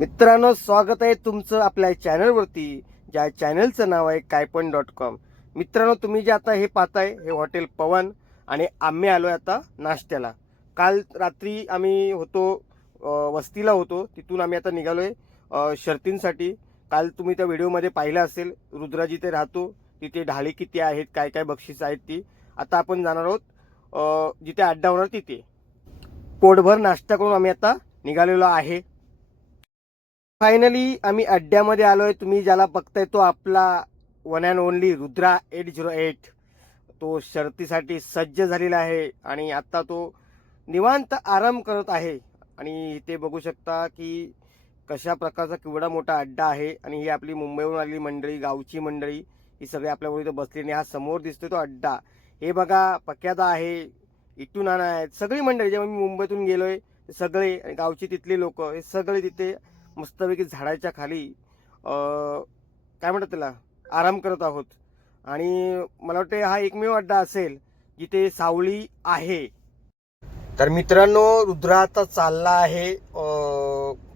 मित्रांनो, स्वागत आहे तुमचं आपल्या चॅनलवरती, ज्या चॅनलचं नाव आहे कायपण.com. मित्रांनो, तुम्ही जे आता हे पाहताय हे हॉटेल पवन आणि आम्ही आलोय आता नाश्त्याला. काल रात्री आम्ही वस्तीला होतो, तिथून आम्ही आता निघालोय शर्तींसाठी. काल तुम्ही त्या व्हिडिओमध्ये पाहिलं असेल, रुद्रा जिथे राहतो तिथे ढाळी किती आहेत, काय काय बक्षीस आहेत ती. आता आपण जाणार आहोत जिथे अड्डा होणार तिथे. पोटभर नाश्ता करून आम्ही आता निघालेलो आहे. फायनली आम्ही अड्ड्यामध्ये आलोय. तुम्ही ज्याला बघताय तो आपला वन अँड ओनली रुद्रा 808. तो शर्तीसाठी सज्ज झालेला आहे आणि आता तो निवांत आराम करत आहे. आणि इथे बघू शकता की कशा प्रकारचा केवढा मोठा अड्डा आहे. आणि ही आपली मुंबईवरून आलेली मंडळी, गावची मंडळी, ही सगळे आपल्याबरोबर इथे बसलेली. हा समोर दिसतोय तो अड्डा. हे बघा, पक्यादा आहे, इटू नाना आहेत, सगळी मंडळी. जेव्हा मी मुंबईतून गेलोय सगळे गावची तिथले लोक हे सगळे तिथे मस्तपैकी झाडाच्या खाली काय म्हणतात त्याला आराम करत आहोत. आणि मला वाटतं हा एकमेव अड्डा असेल जिथे सावली आहे. तर मित्रांनो, रुद्रा आता चालला आहे.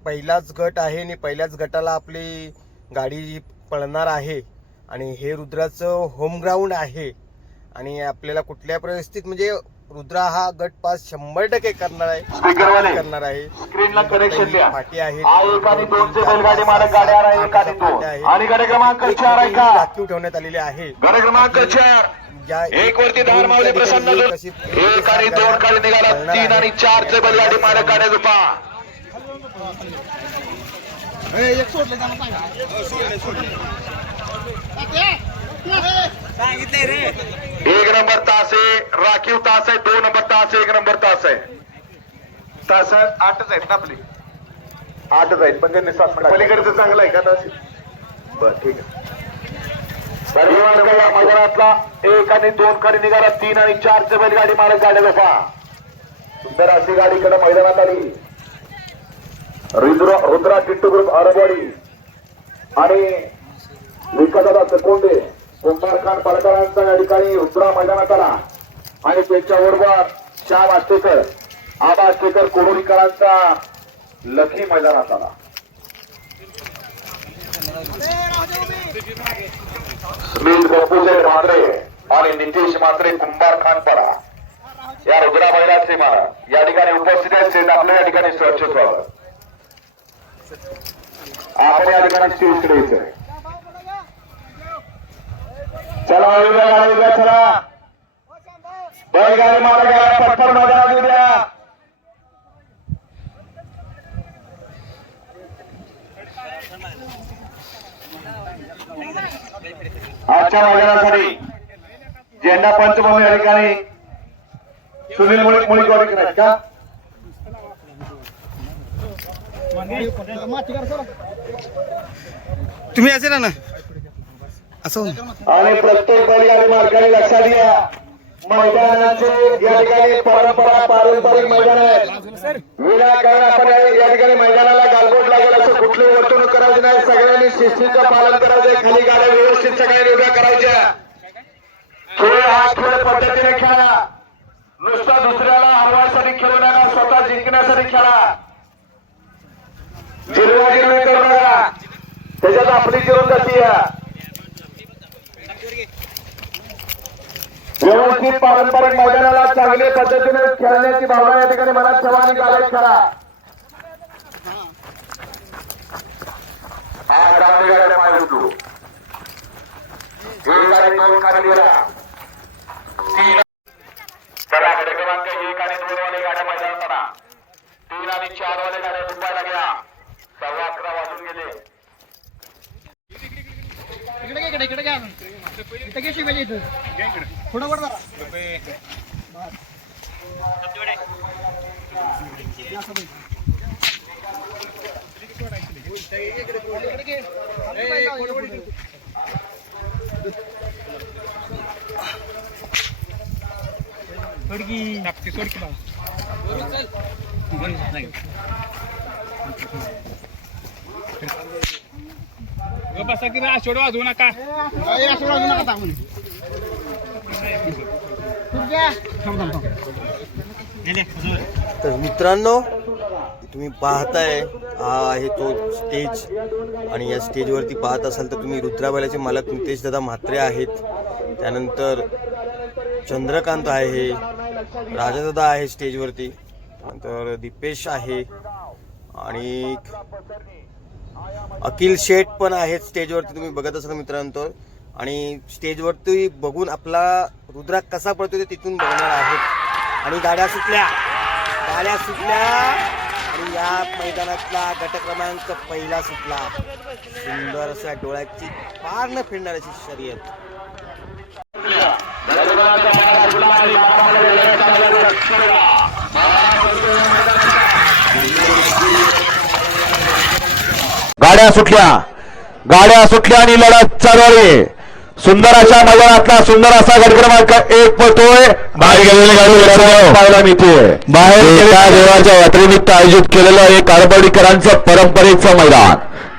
पहिलाच गट आहे आणि पहिल्याच गटाला आपली गाडी पळणार आहे. आणि हे रुद्राचं होम ग्राउंड आहे. आणि आपल्याला कुठल्या परिस्थितीत म्हणजे रुद्रा हा गट पास 100% करणार आहे. स्क्रीनला कनेक्शन द्या. पाठी आहेत, एक आणि दोनचे बैलगाडी मालक गाड्या आहे, एक आणि दोन. आणि गाडी क्रमांक 4 आहे का? राखीव ठेवण्यात आलेले आहे. गाडी क्रमांक 4 एक वरती धार मावले प्रसन्न. एक आणि दोन काढे निघाला. 3 आणि 4 चे बैलगाडी मालक गाड्या झुपा. एक नंबर तास आहे, राखीव तास आहे. 2 नंबर तास आहे, 1 नंबर तास आहे. तास 8च आहेत ना आपली, 8च आहेत. पण त्यांनी 7 पलीकडचं चांगलं आहे का तास? बरं, ठीक आहे. मैदानातला 1 आणि 2 कडे निघाला. 3 आणि 4 चे बैलगाडी मालक गाड्या बसा. सुंदर अशी गाडीकडे मैदानात आली. रुद्रा टिट्टू ग्रुप आरबवाडी आणि विकासदादा चकोंडे, कुंभार खान पडकरांचा या ठिकाणी रुद्रा मैदानात आला. आणि त्याच्याबरोबर श्याम आष्टेकर, आबा आष्टेकर कोरोलीकरांचा लकी मैदानात आला. सुनील गपुजे मात्रे आणि नितेश मात्रे, कुंभार खानपाडा या रुद्रा बैलाचे मालक या ठिकाणी उपस्थित आहेत. आपल्या या ठिकाणी सुरक्षित व्हावं. आपण या ठिकाणी स्टेजकडे यायचं. चला चला, बैलगाडी मालक पटकन मैदानात येऊ द्या. आजच्या मैदानासाठी झेंडा पंच म्हणून या ठिकाणी सुनील मुळीकवाडी आहेत का? तुम्ही असेल ना असं. आणि प्रत्येक बैलगाडी मालकाने लक्षात घ्या, मैदानाचे या ठिकाणी परंपरा पारंपरिक मैदान आहे. विनाकारण आपण या ठिकाणी मैदानाला गालबोट लागेल असं कुठली वर्तणूक करायची नाही. सगळ्यांनी शिस्तीचं पालन करायचं. खाली गाड्या व्यवस्थित सगळ्यांनी उभ्या करायच्या. खेळ हा खेळ पद्धतीने खेळा. नुसता दुसऱ्याला हरवासाठी खेळू नका, स्वतः जिंकण्यासाठी खेळा. जिरवाजिरवी करू नका, त्याच्यात आपली जिरून जाती. व्यवस्थित पारंपरिक मैदानाला चांगल्या पद्धतीने खेळण्याची भावना या ठिकाणी मनात ठेवा आणि गाड्या खेळा. हा चांगली गाड्या माहिती. 1 आणि 2 खाली गेला. 3 चला, गाडी क्रमांक 1 आणि 2 वाले गाड्या मैदानात आणा. 3 आणि 4 वाले गाड्या दुपारला घ्या. 11:15 वाजून गेले. इकडे घ्या. इथे घे शिवाजी, इथं थोडं वर जरा. बसा की आषाढ वाजवू नका. तर मित्रांनो, तुम्ही पाहताय हा आहे तो स्टेज आणि या स्टेजवरती पाहत असाल तर तुम्ही रुद्रा बैलाचे मालक नितेश दादा म्हात्रे आहेत, त्यानंतर चंद्रकांत आहे, राजादादा आहे स्टेजवरती, त्यानंतर दीपेश आहे आणि अखिल शेठ पण आहेत स्टेजवरती तुम्ही बघत असाल मित्रांनो. आणि स्टेजवरती बघून आपला रुद्रा कसा पडतो ते तिथून बघणार आहेत. आणि गाड्या सुटल्या आणि या मैदानातला गट क्रमांक पहिला सुटला. सुंदर अशा डोळ्याची पार न फिरणार अशी शर्यत. गाड्या सुटल्या आणि लढत चालू आहे. सुंदर अशा मैदानातला सुंदर असा गट क्रमांक 1 पळतोय. बाहेर गेलेली गाडी पाहायला मिळते. बाहेर त्या देवाच्या यात्रेनिमित्त आयोजित केलेलं एक आरबडीकरांचं परंपरेचं मैदान,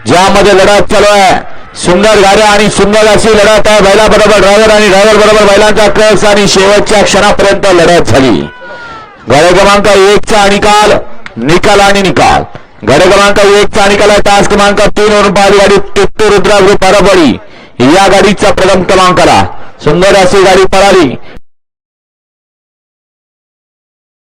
ज्यामध्ये लढत चालू आहे. सुंदर गाड्या आणि सुंदर अशी लढत आहे. बैला बरोबर ड्रायव्हर आणि ड्रायव्हर बरोबर बैलांचा कस आणि शेवटच्या क्षणापर्यंत लढत झाली. गाडी क्रमांक 1 चा निकाल आणि निकाल. गाडी क्रमांक 1 चा निकाल आहे. तास क्रमांक 3 वरून पाहिली गाडी टिट्टू रुद्रा ग्रुप आरबडी या गाडीचा प्रथम क्रमांक आला. सुंदर अशी गाडी पळाली.